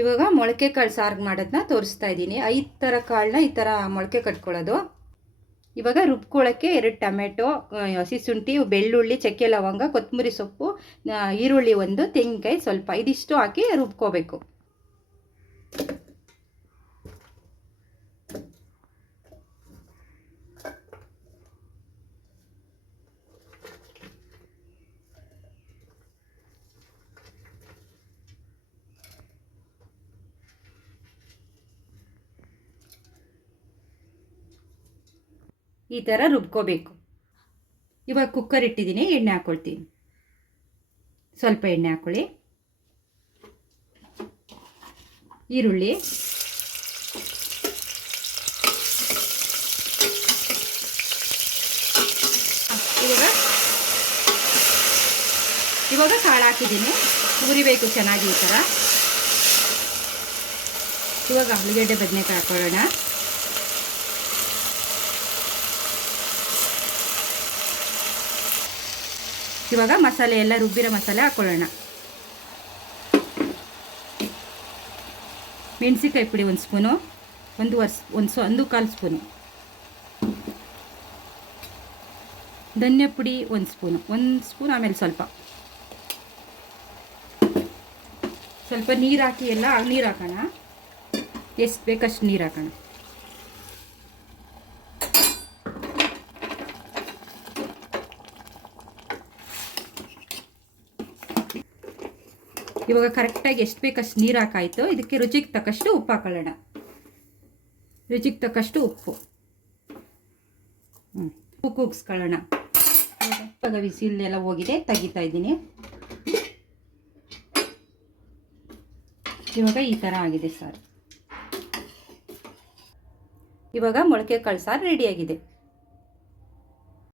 ಇವಾಗ ಮೊಳಕೆ ಕಾಳು ಸಾರು ಮಾಡೋದನ್ನ ತೋರಿಸ್ತಾ ಇದ್ದೀನಿ. 5 ಥರ ಕಾಳನ್ನ ಈ ಥರ ಮೊಳಕೆ ಕಟ್ಕೊಳ್ಳೋದು. ಇವಾಗ ರುಬ್ಕೊಳ್ಳೋಕ್ಕೆ 2 ಟೊಮೆಟೊ, ಹಸಿ ಶುಂಠಿ, ಬೆಳ್ಳುಳ್ಳಿ, ಚಕ್ಕೆ ಲವಂಗ, ಕೊತ್ತಂಬರಿ ಸೊಪ್ಪು, ಈರುಳ್ಳಿ 1, ತೆಂಗಿನಕಾಯಿ ಸ್ವಲ್ಪ, ಇದಿಷ್ಟು ಹಾಕಿ ರುಬ್ಕೋಬೇಕು. ಈ ಥರ ರುಬ್ಕೋಬೇಕು. ಇವಾಗ ಕುಕ್ಕರ್ ಇಟ್ಟಿದ್ದೀನಿ, ಎಣ್ಣೆ ಹಾಕ್ಕೊಳ್ತೀನಿ. ಸ್ವಲ್ಪ ಎಣ್ಣೆ ಹಾಕ್ಕೊಳ್ಳಿ. ಈರುಳ್ಳಿ, ಇವಾಗ ಕಾಳು ಹಾಕಿದ್ದೀನಿ, ಹುರಿಬೇಕು ಚೆನ್ನಾಗಿ ಈ ಥರ. ಇವಾಗ ಆಲೂಗಡ್ಡೆ ಬದನೆಕಾಯಿ ಹಾಕೊಳ್ಳೋಣ. ಇವಾಗ ಮಸಾಲೆ ಎಲ್ಲ ರುಬ್ಬಿರೋ ಮಸಾಲೆ ಹಾಕೊಳ್ಳೋಣ. ಮೆಣಸಿನ್ಕಾಯಿ ಪುಡಿ 1 ಸ್ಪೂನು, 1 ಸ್ಪೂನು, ಧನ್ಯ ಪುಡಿ 1 ಸ್ಪೂನು, 1 ಸ್ಪೂನ್, ಆಮೇಲೆ ಸ್ವಲ್ಪ ನೀರು ಹಾಕಿ ಎಲ್ಲ ನೀರು ಹಾಕೋಣ. ಎಷ್ಟು ಬೇಕಷ್ಟು ನೀರು ಹಾಕೋಣ. ಇವಾಗ ಕರೆಕ್ಟಾಗಿ ಎಷ್ಟು ಬೇಕಷ್ಟು ನೀರು ಹಾಕಾಯಿತು. ಇದಕ್ಕೆ ರುಚಿಗೆ ತಕ್ಕಷ್ಟು ಉಪ್ಪು ಹಾಕೊಳ್ಳೋಣ. ರುಚಿಗೆ ತಕ್ಕಷ್ಟು ಉಪ್ಪು ಕೂಗಿಸ್ಕೊಳ್ಳೋಣ. ಇವಾಗ ಬಿಸಿಲೆಲ್ಲ ಹೋಗಿದೆ, ತೆಗಿತಾ ಇದ್ದೀನಿ. ಇವಾಗ ಈ ಥರ ಆಗಿದೆ ಸಾರು. ಇವಾಗ ಮೊಳಕೆ ಕಾಳು ಸಾರು ರೆಡಿಯಾಗಿದೆ.